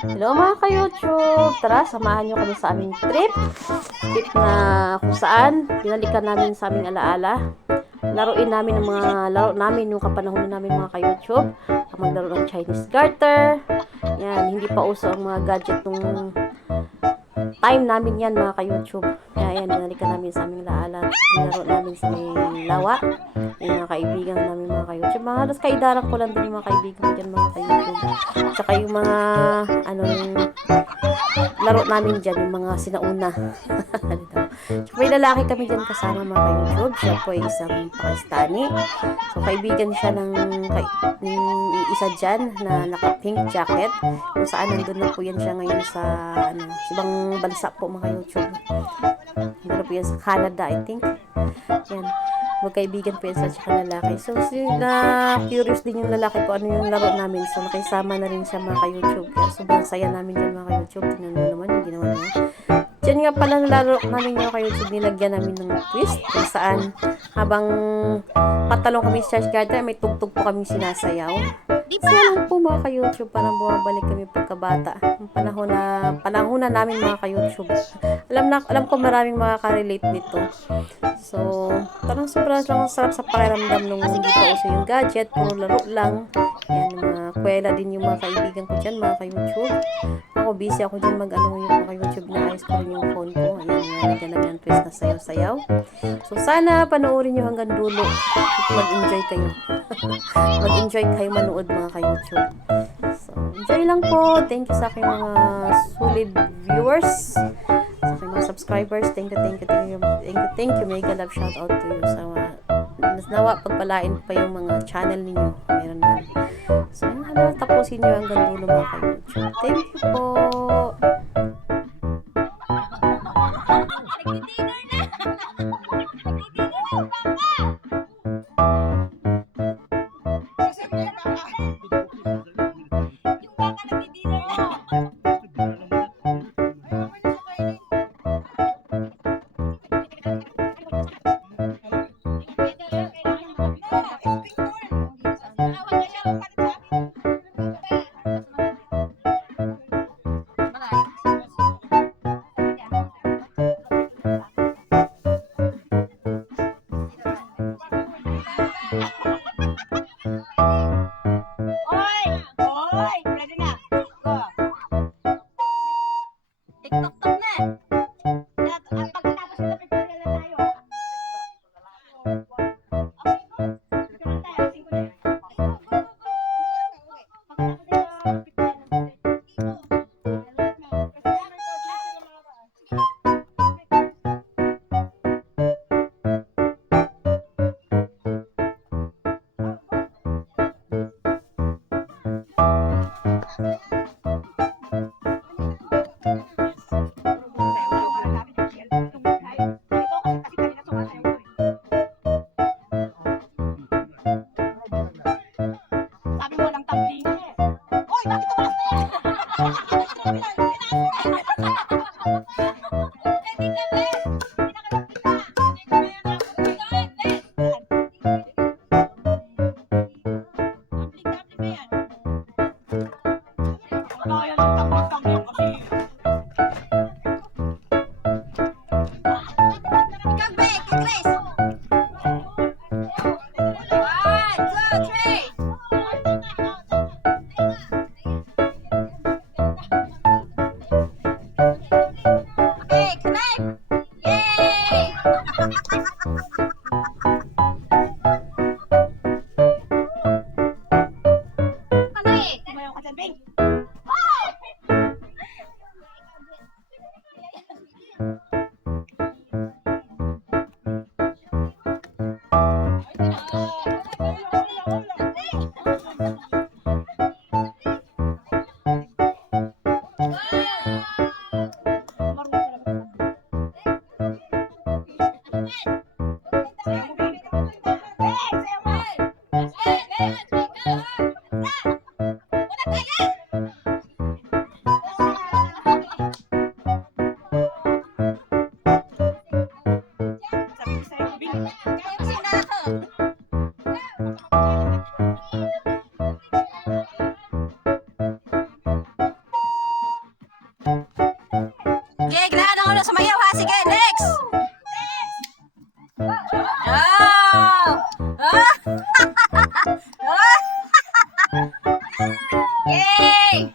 Hello mga ka-YouTube! Tara, samahan nyo kami sa aming trip. Trip na kung saan binalikan namin sa aming alaala. Laruin namin ng mga laro namin yung kapanahon namin mga ka-YouTube. Maglaro ng Chinese garter. Yan, hindi pa uso ang mga gadget nung time namin yan mga ka-YouTube. Kaya yan, binalikan namin sa aming alaala. Nilaro namin sa may lawa. Yung mga kaibigan namin mga ka-YouTube. Mga halos kaidaran ko lang din yung mga kaibigan ko dyan mga ka-YouTube. Tsaka yung mga ano yung laro namin dyan, yung mga sinauna. So, may lalaki kami dyan kasama mga ka-YouTube. Siya po ay isang Pakistani. So, kaibigan siya ng isa dyan na naka-pink jacket. Kung saan nandun na po yan siya ngayon sa ibang bansa po mga ka-YouTube. Nandun po yan sa Canada, I think. Yan. Magkaibigan po yan sa tsaka lalaki. So, curious din yung lalaki ko ano yung laro namin. So, nakisama na rin siya mga ka-YouTube. Kaya sobrang saya namin dyan mga ka-YouTube. Tingnan mo naman yung ginawa niya. Diyan nga pala nalaro namin mga ka-YouTube. Nilagyan namin ng twist. Kung saan habang patalong kami sa church garden, may tugtog po kami sinasayaw. Saya lang po mga ka-YouTube. Parang bumabalik kami pagkabata. Ang panahon na namin mga ka-YouTube. Alam ko maraming makaka-relate nito. So, parang sobrang sarap sa pakiramdam nung hindi pa uso yung gadget, puro laro lang. Yan, mga kwela din yung mga kaibigan ko dyan, mga ka-YouTube. Ako, busy ako dyan yung mga ka-YouTube na ayos ko rin yung phone ko. Ayan, nalagyan namin ng twist na sayaw-sayaw. So, sana panoorin nyo hanggang dulo. Mag-enjoy kayo. Mag-enjoy kayo manood mga ka-YouTube. So, enjoy lang po. Thank you sa aking mga solid viewers. Sa aking mga subscribers, thank you. Mega love shout out to you sa nawa pagpalain pa yung mga channel ninyo. Meron na. So, tapusin nyo hanggang dulo mga ka-YouTube. Thank you po. TikTok na. Pagkatapos na pipili na tayo. Sabi mo lang tabling eh. Hoy, bakit tumaas na yan? mauna sumayaw ha. Sige, next! Oh! Ah! Yay!